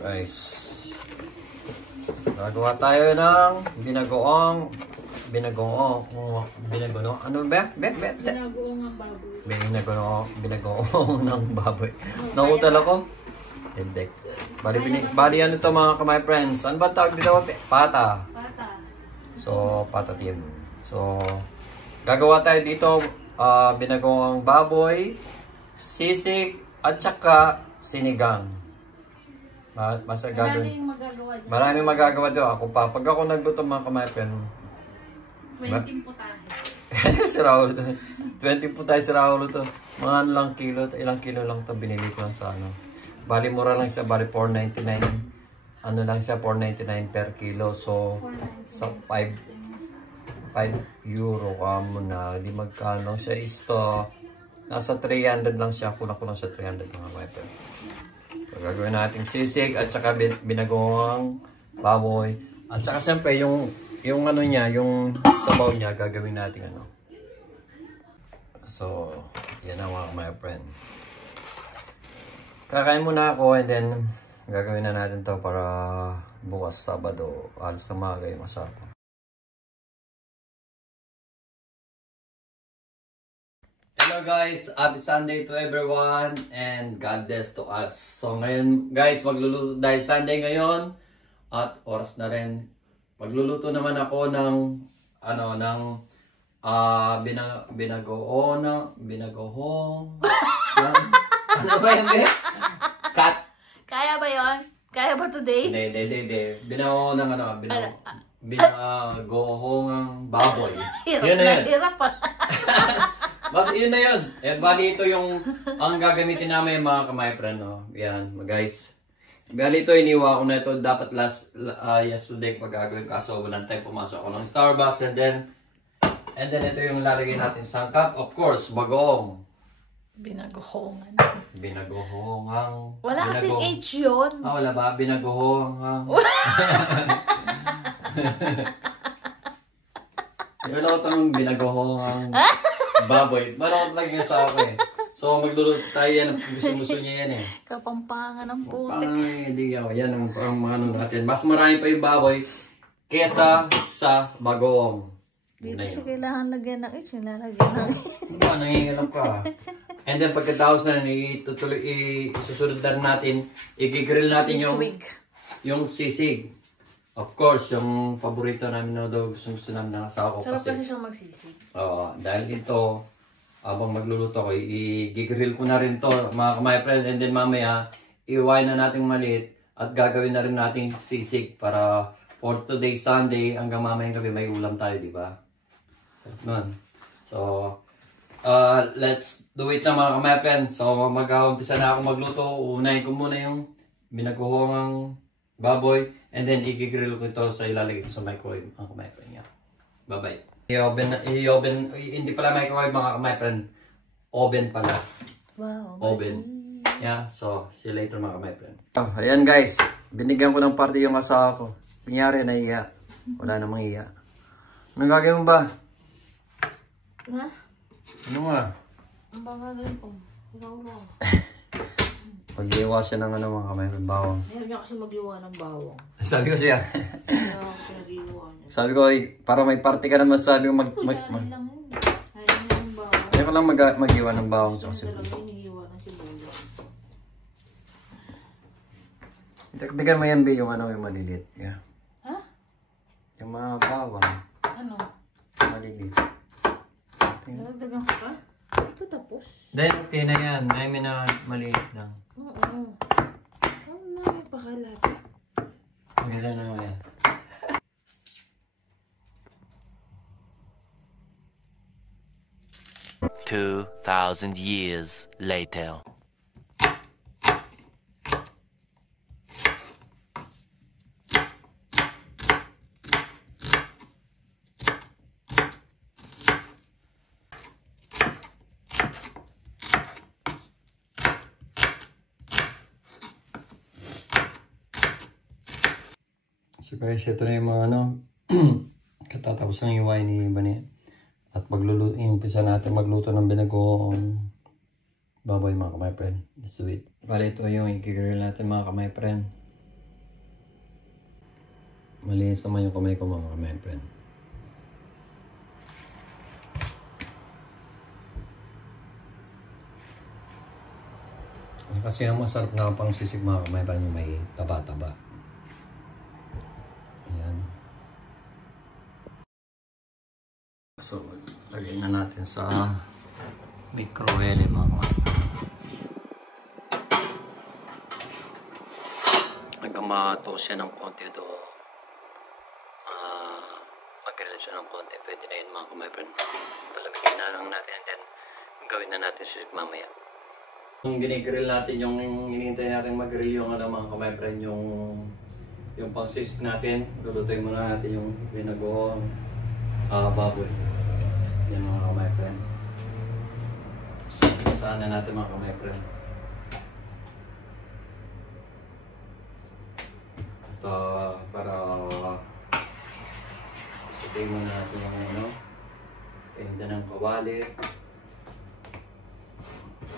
Guys, gagawa tayo ng binagoong ano ba? Binagoong ng baboy. Binagoong ng baboy. Nautal ako. Hindi. Bali ano ito mga kamay friends. Ano ba tawag dito? Pata. So, pata team. So, gagawa tayo dito binagoong baboy, sisig, at saka sinigang. Maraming magagawa doon. Ako pa. Pag ako nagluto mga kamay friend, 20 putahe. si Raul. 20 po tayo si Raul ito. Mga ano lang kilo. Ilang kilo lang ito binili ko lang sa ano. Bali mura lang siya. Bali 4.99. Ano lang siya. 4.99 per kilo. So sa 5 euro kamo na. Di magkano siya isto. Nasa 300 lang siya. Kulang siya 300 mga wiper. So gagawin natin sisig. At saka binagawang baboy. At saka siyempre yung ano niya, yung sabaw niya, gagawin natin ano. So, yan ang mga friend. Kakain muna ako and then gagawin na natin to para bukas Sabado, alas na mga kayo masarap. Hello guys, happy Sunday to everyone and God bless to us. So ngayon guys, magluluto dahil Sunday ngayon at oras na rin. Magluluto naman ako ng binagoong ano ba yun? Cut. Kaya ba yon? Kaya ba today? Hindi. Binagoong ng binagoong baboy. Yun na yun. Hirap pa. Mas yun na yun. At bali ito yung ang gagamitin namin mga kamay friend. No? Yan guys. Bali ito, iniwa ko na ito. Dapat yesterday pag gagawin kaso walang time pumasok ako ng Starbucks. And then ito yung lalagay natin sangkap. Of course, bagoong. Binagoongan. Binagoongang. Wala kasing H yun. Wala ba? Binagoongang. Wala ko itong binagoongang baboy. Wala ko talaga sa ako eh. So, magluluto tayo yan. Gusto niya yan eh. Kapampangan ng putik. Hindi ako. Yan ang ano natin. Mas marami pa yung baboy kesa sa bagoong. Hindi kasi kailangan lagyan ng H. Lalagyan ng H. Nanginginom ka. And then pagkatapos na isusunod na natin, i-grill natin yung sisig. Of course, yung paborito namin na daw gusto namin ng asawa ko. Sarap kasi siyang magsisig. Dahil ito, habang magluluto ko, i-grill ko na rin to mga kamay friend. And then mamaya, iwain na natin maliit at gagawin na rin natin sisig para for today Sunday hanggang mamayang gabi may ulam tayo, di ba? So, let's do it na mga kamay friend. So, mag-umpisa na ako magluto. Unahin ko muna yung binagoongang baboy and then i-grill ko ito sa ilalagay ko sa microwave mga kamay friend. Bye-bye. I-oven, hindi pala microwave mga kamay friend. Oven pala. Wow. Oven. Yeah, so see you later mga kamay friend. Ayan guys, binigyan ko ng party yung asawa ko. Kunyari naiya. Wala namang iya. Anong gagawin mo ba? Ha? Ano nga? Ang gagawin ko? Mag-iwa siya ng mga kamay friend bawang. Ayaw niya kasi mag-iwa ng bawang. Sabi ko siya. Ayaw ako nag-iwa niya. Sabi ko, para may party ka naman, sabi ko Ayaw niya ng bawang. Ayaw ko lang mag-iwa ng bawang sa kasi. Dagdagan mo yan, B, yung yung maliliit. Yeah. Ha? Yung mga bawang. Ano? Maliliit. Dagdagan ko pa? Ito tapos. Dahil okay na yan. I mean na maliit lang. Oo. Ano na may pakalapit? Maganda na yan. $2,000 years later. So guys, ito na yung mga katatapos ng iwain ni Bani. At umpisa natin magluto ng binagoong baboy mga kamay friend. Sweet. Bale ito yung i-grill natin mga kamay friend. Malinis naman yung kamay ko mga friend. Kasi ang masarap na pang sisig mga kamay friend yung may taba-taba. Ayan. So, lagyan na natin sa microwave mga kamay. Hanggang matoast siya ng konti ito. Mag-grill siya ng konti. Pwede na yun mga kamay friend. Palamigin na lang natin and then gawin na natin sisig mamaya. Yung ginigrill natin, yung hinihintay natin mag-grill yung mga kamay friend, yung pang sisig natin. Lulutuin muna natin yung binagoong baboy. Yan mga kamay friend. So, saan na natin mga kamay friend. Ito, para sabihin muna natin yung pinita ng kawali.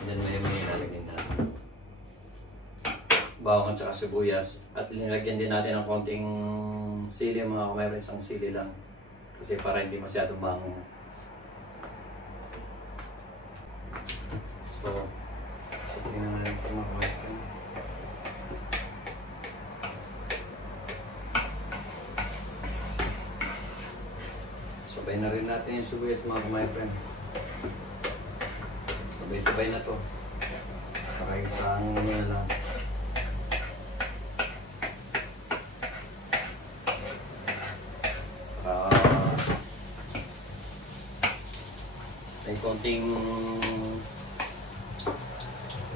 Yan na yung nilalagay natin. Bawang at saka sibuyas. At linagyan din natin ng konting sili mga kamay friend, isang sili lang. Kasi para hindi masyadong bango. So tingnan natin ito mga kamay friend. Sabay na rin natin yung sibuyas mga kamay friend. Sabay-sabay na to. Para isang na lang. May konting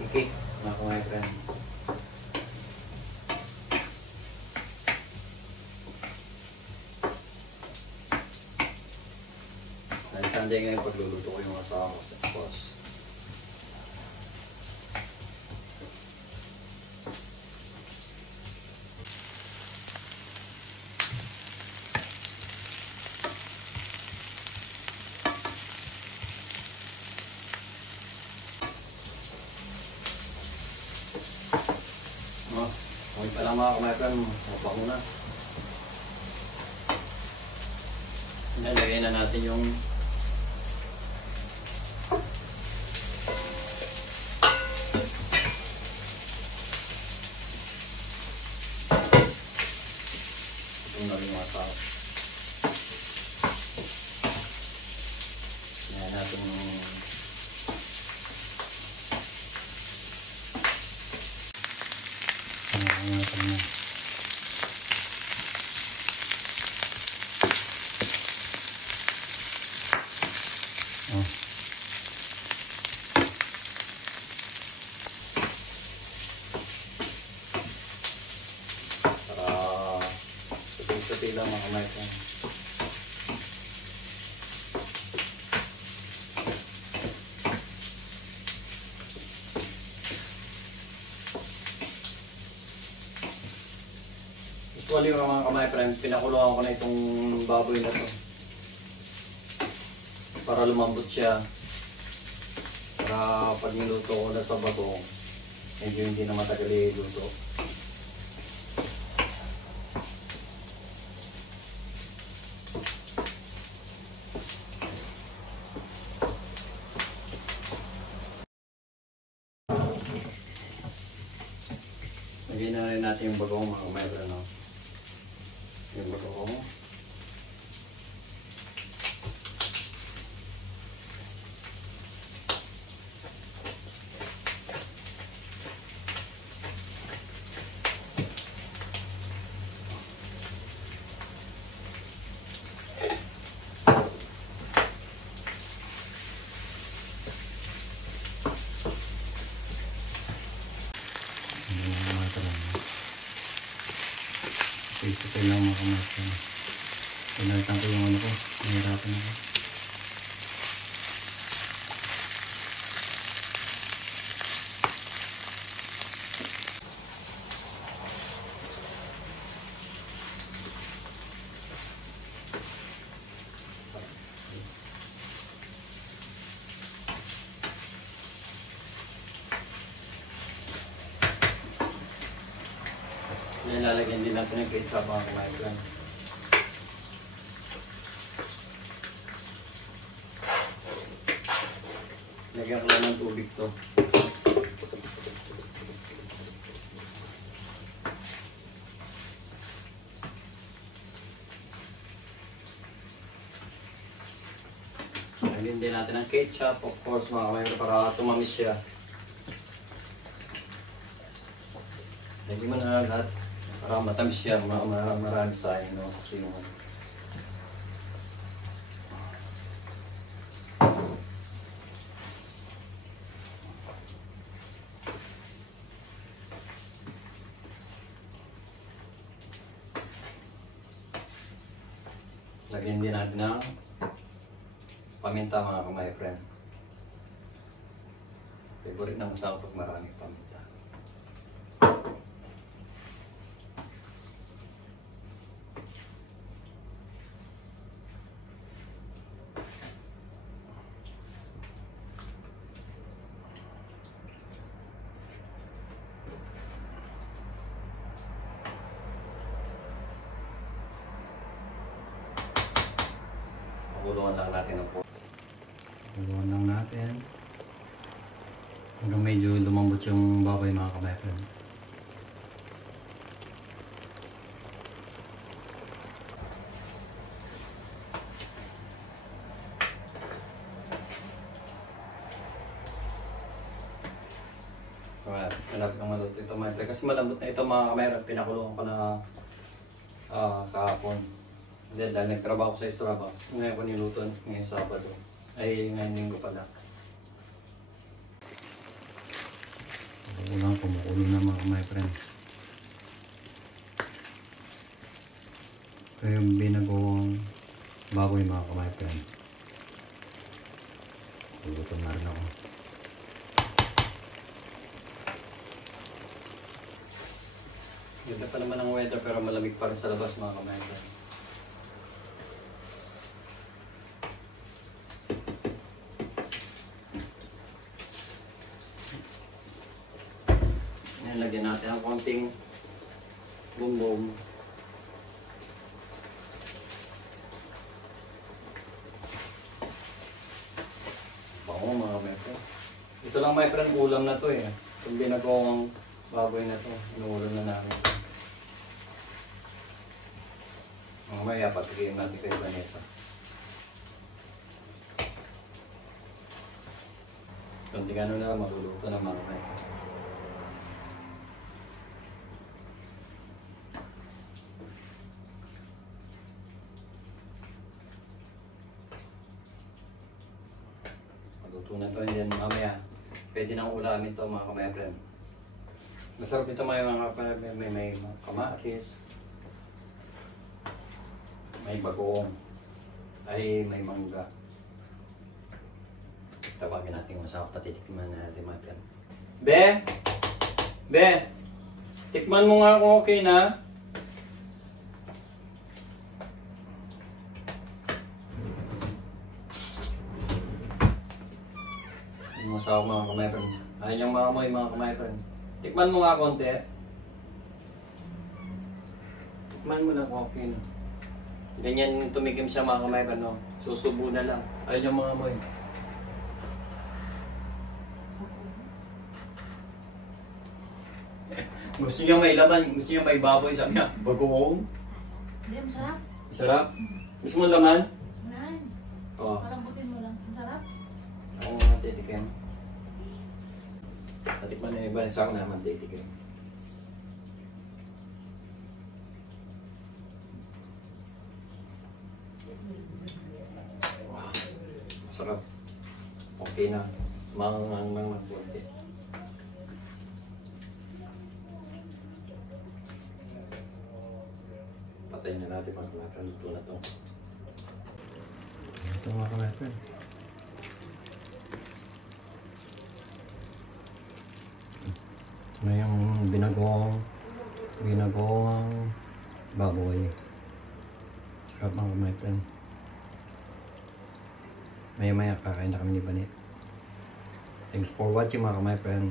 ikik mga kamay friend. Sunday ngayon pagluluto ko yung asawa ko sa boss. Okay pa lang mga kamay friend, mapa ko na. Nalagay na natin yung itong naging mga tao. Ayan natin yung sabi lang mga kamay friend. Usually mga kamay friend, pinakulungan ko na itong baboy na to para lumambot siya, para pag niluto ko na sa bago medyo hindi na matagal iluto. Lagyan na rin natin yung bagong mga kamay friend, no? Yung bagong. Ito lang mga kamay friend. Pinalitan ko yung ano ko. Nahirapan ako. Nilalagyan din natin ng ketchup mga kamay friend. Lagyan ko lang ng tubig to. Lagyan din natin ng ketchup, of course mga kamayro, para tumamis siya. Lagyan mo na lahat para matamis siya, marami sayang, no? Kasi yung lagyan din natin ng paminta mga kamay friend. Favorite ng asawa pag maraming paminta. Paguluan lang natin ang po. Paguluan lang natin. Hanggang medyo lumambot yung baboy mga kabayan. Malapit ng maluto ito mga kabayan. Kasi malambot na ito mga kabayan. Pinakulungan ko na kahapon. Then, dahil nagtrabaho ko sa Starbucks, ngayon ko niluto ngayong Sabado. Ay, ngayon Linggo pala. Kumukulo na mga friend. Ito yung binagong baboy mga my friend. Luto na rin ako. Ganda pa naman ang weather pero malamig pa rin sa labas mga my friend. Lagyan natin ang konting bumbong. Bango mga my friend. Ito lang my friend, ulam na to eh. Itong ginagawang baboy na to, inuulam na namin. Mamaya patikiin natin kay Vanessa. Konting ano na, maluluto na mga my friend. Luto na to, and then mamaya pwede nang ulamin to mga kamay friend. Masarap ito may mga may kamatis, may bagoong, ay may mangga. Tawagin natin yung asawa, patitikman natin mga friend. Be! Be! Tikman mo nga kung okay na. Masawa mga kamay friend. Ayun yung mga kamay friend. Tikman mo nga konti. Tikman mo lang okay na. Ganyan tumikim siya mga kamay friend. No? Susubo na lang. Ayun yung mga amoy. Gusto niya may laman. Gusto niya may baboy. Sabi niya, bagoong. Hindi, masarap. Masarap? Gusto mo laman? Nan. Oo. Palambutin mo lang. Masarap. Ako nga titikim. Tatikman na yung iba sa akin naman titikim. Wow. Masarap. Okay na. Mangang konti. Patayin na natin para kumakain. Luto na to. Ito mga kamay. Ito yung binagong baboy. Sarap mga my friend. Maya kakain na kami ni Banit. Thanks for watching mga my friend.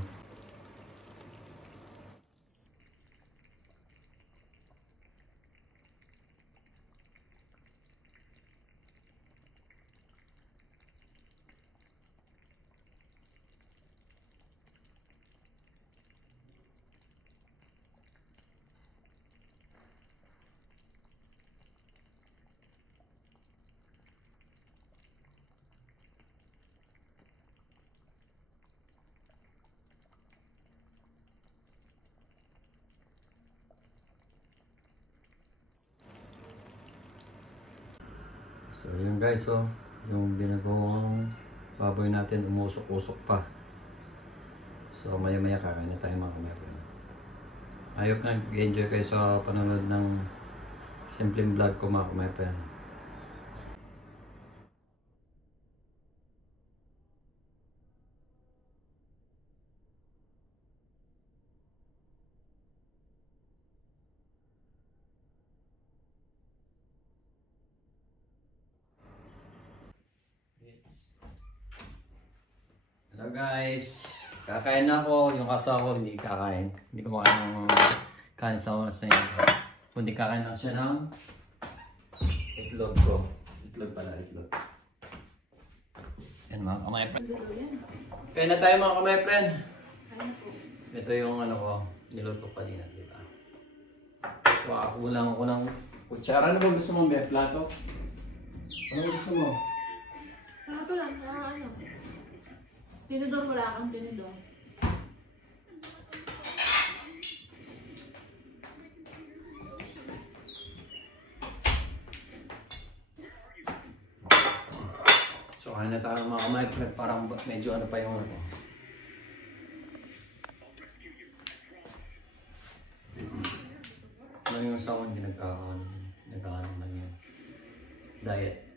So yun guys, oh, yung binagawang baboy natin umusok-usok pa. So maya-maya kakain na tayo mga kamay. Ayok na enjoy kayo sa panonood ng simpleng vlog ko mga kamay. Hello guys, kakain na ako. Yung asawa ko hindi kakain. Hindi ko makain ng kain sa oras na yun. Kundi kakain lang siya ng itlog ko. Itlog pala, itlog. Yan mga kamay friend. Kain na tayo mga kamay friend. Ito yung ano ko, niluto kanina, di ba? Kulang ako ng kutsara. Ano ba gusto mo, Bea? Plato? Ano gusto mo? Plato lang na ano. Tinidor, wala kang tinidor. So kain na tayo mga kamay friend. Parang medyo ano pa yung ano. Ano yung asawa hindi nagkakaano lang yung diet.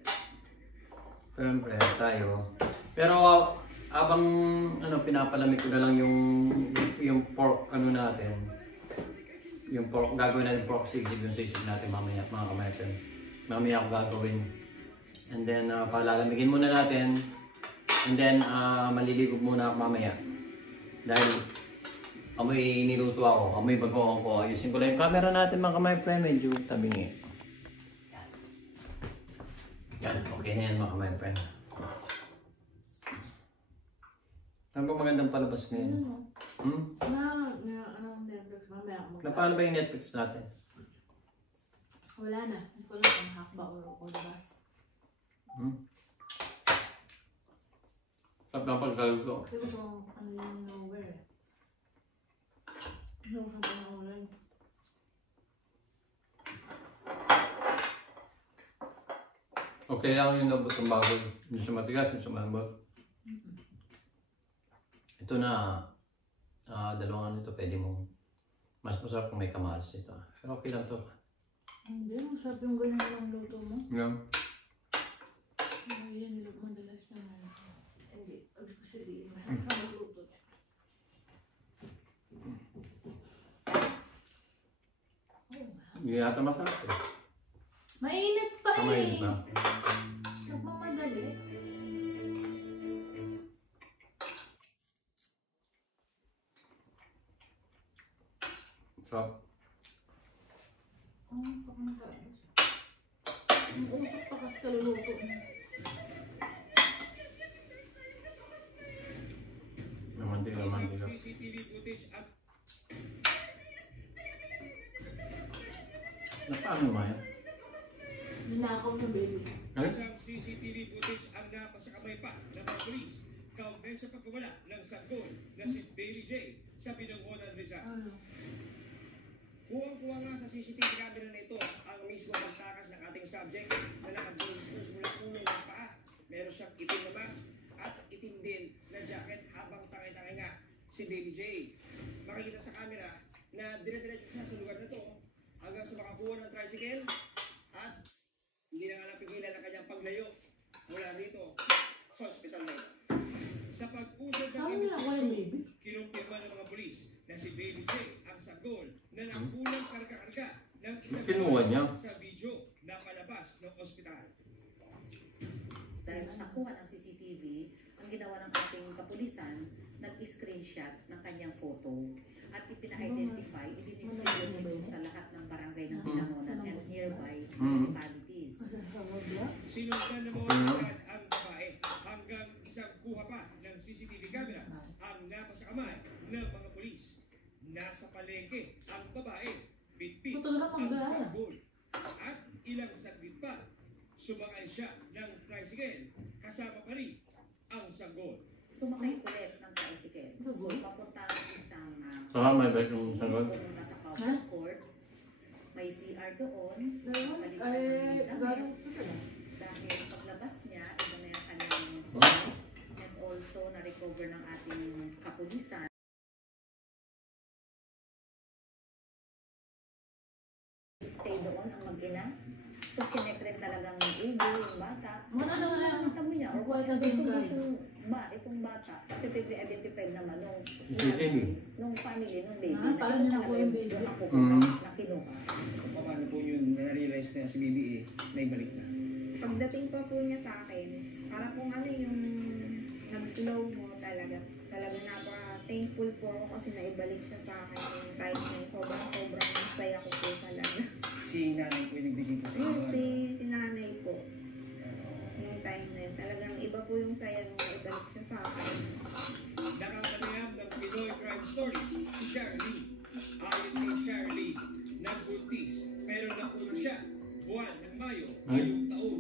Siyempre tayo. Pero abang ano pinapalamig ko na lang yung pork ano natin. Yung pork gagawin natin pork sisig yung sisig natin mamaya mga kamay friend. Mamaya ako gagawin. And then palalamigin muna natin. And then maliligo muna ako mamaya. Dahil amoy niluto ako, amoy bagoong ko. Ayusin ko lang yung camera natin mga kamay friend, medyo tabingi. Yan, okay na yan mga kamay friend. Ano ba magandang palabas ngayon? Anong Netflix mamaya ako Na paano ba yung Netflix natin? Wala na. Hindi ko lang kung hakba o labas. Pagkapagkalo ko. Kasi gusto kong ano yung nowhere. Ano ko sa pangalan? Okay lang yung nabot ng baboy. Hindi siya matigas, hindi siya malambot. Ito na, dalawang ano ito, pwede mong mas masarap kung may kamatis ito. Pero okay lang ito. Hindi, masarap yung ganyan ng luto mo. Yeah. Yan, niluto madalas naman. Hindi, pag kasi masarap ang luto niya. Hindi yata masarap eh. Mainit pa eh! Mainit na. Nagmamadali. So, Pag nakain. Ang usok pa kasi kaluluto niya. namantika. Paano naman yan? Ninakaw na baby. Isang CCTV footage ang napasakamay pa ng mga polis kaugnay sa pagkawala ng sanggol na si Baby J sa Binangonan, Rizal. Kuwang-kuwa nga sa CCTV camera na ito ang mismo pagtakas ng ating subject na nakadulistros mula ulo ng paa. Meron siyang itim na mask at itim din na jacket habang tangay-tangay nga si Baby J. Makikita sa camera na dire-diretso siya sa lugar na ito hanggang sa makakuha ng tricycle at hindi na nga napigilan ang kanyang paglayo mula dito sa ospital na ito. Sa pag-usad ng investigation, kinumpirma ng mga polis na si Baby J ang sanggol na nakulang karga-karga ng isang sa video na palabas ng ospital. Dahil sa nakuha ng CCTV, ang ginawa ng ating kapulisan, nag-screenshot ng kanyang photo at ipina-identify, i-distribute nito sa lahat ng barangay ng Binangonan and nearby municipalities. Sinundan ng mga ospital ang babae hanggang isang kuha pa ng CCTV camera ang napasakamay ng mga polis. Nasa palengke ang babae, bitbit ang sanggol at ilang saglit pa, sumakay siya ng tricycle kasama pa rin ang sanggol. Sumakay ulit ng tricycle. Papunta ng isang may bike yung sanggol? pumunta sa public court. May CR doon. Balik sa Manila. Dahil order ng ating kapulisan. Stay doon ang mag-ina. So, sinekret talagang yung bata. Ano nga lang. Nakita mo niya, or Buhay ka itong din ka. condition ba, itong bata, positively identified naman nung family, nung baby. Paano niya nakuha yung baby? Na kinuha. Paano po yun na-realize na si baby naibalik na? Pagdating pa po niya sa akin, para kung ano yung nag-slow mo talaga. Talaga napaka-thankful po ako kasi naibalik siya sa akin yung time na yun. Sobrang masaya ko po talaga. Si nanay po yung nagbigay po sa inyo. Si nanay po. Yung time na yun. Talagang iba po yung saya nung naibalik siya sa akin. Nakapanayam ng Pinoy Crime Stories si Charlie. Ayon kay Charlie, nagbuntis pero nakulong siya buwan ng Mayo ngayong taon.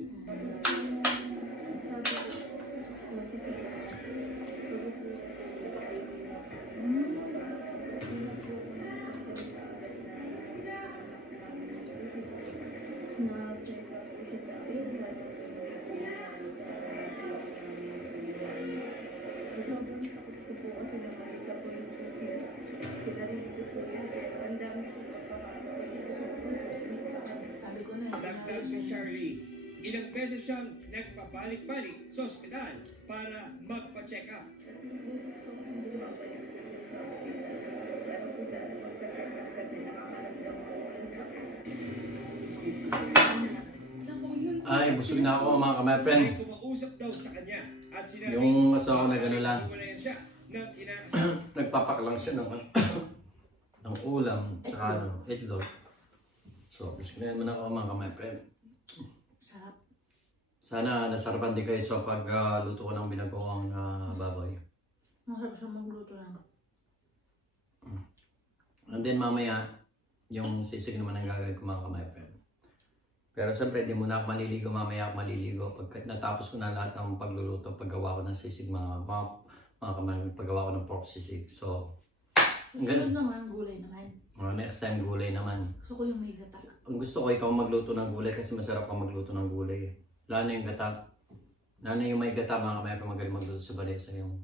Sabi ko na eh. Dagdag ni Charlie, ilang beses siyang nagpabalik-balik sa ospital para magpa-check up. Ay, busog na ako mga kamay-friend. May kumausap daw sa kanya at sinabi Yung asawa na gano'n lang. hiwalayan siya ng kinakasama. Nagpapaklang siya ng ulam, tsaka itlog. So, busog na naman ako mga kamay-friend. Sarap. Sana nasarapan din kayo sa pagluto ko ng binagawang baboy. Masarap siya magluto lang. And then mamaya, yung sisig naman ang gagawin ko mga kamay-friend. Pero siyempre, di muna ako maliligo, mamaya ako maliligo. Pagka natapos ko na lahat ng pagluluto, paggawa ko ng sisig, mga kamay, paggawa ko ng pork sisig. So, Sunod naman, gulay naman. next time gulay naman. Gusto ko yung may gata. Ang gusto ko, ikaw magluto ng gulay kasi masarap ka magluto ng gulay. Lalo na yung gata. Lalo na yung may gata, mga kamay, magaling magluto sa Vanessa, yung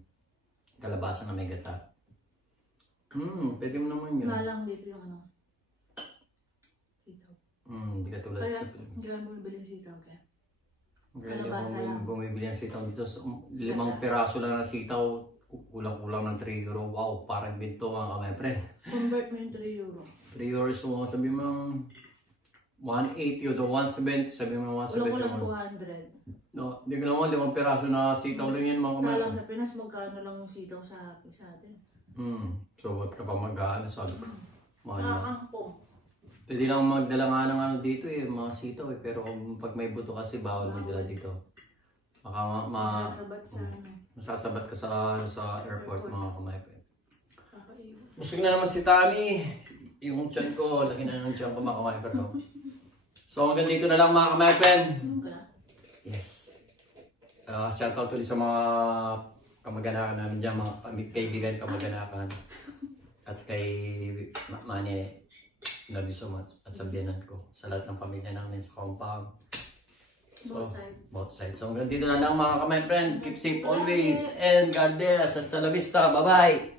kalabasa na may gata. Pwede mo naman yun. Malang dito yung ano. Sitaw. Hindi ka tulad Kaya, sa... hindi lang bumibili yung sitaw kaya. Kaya Kalabasa lang. bumibili ang sitaw dito. 5 piraso lang ng sitaw, kulang-kulang ng 3 euro. Wow, parang binto mga kamay, friend. Convert mo yung 3 euro. 3 euros mo, sabi mo 180 o 170, sabi mo 170. Kulang-kulang 200. No, hindi ko naman, 5 piraso na sitaw lang yan mga kamay. Kaya lang sa Pinas, magkano lang yung sitaw sa atin. So, ba't ka pa mag-ano, sabi ko. Mahal na. Nakakangkong. Pwede lang magdala nga ng ano dito mga sitaw eh. Pero pag may buto kasi, bawal magdala dito. Baka Masasabat sa ano. masasabat ka sa airport mga kamay. Kakaiba. Busog na naman si Tami. Yung tiyan ko, laki na ng tiyan ko mga kamay. So hanggang dito na lang mga kamay. Ano ka na? Yes. Shoutout ulit sa mga kamag-anakan namin dyan, mga kaibigan kamag-anakan. At kay Manny, love you so much. At sa biyanan ko, sa lahat ng pamilya namin sa compound. So, both sides. So hanggang dito na lang mga kamay friend. Keep safe always. And God bless. Hasta la vista. Bye-bye.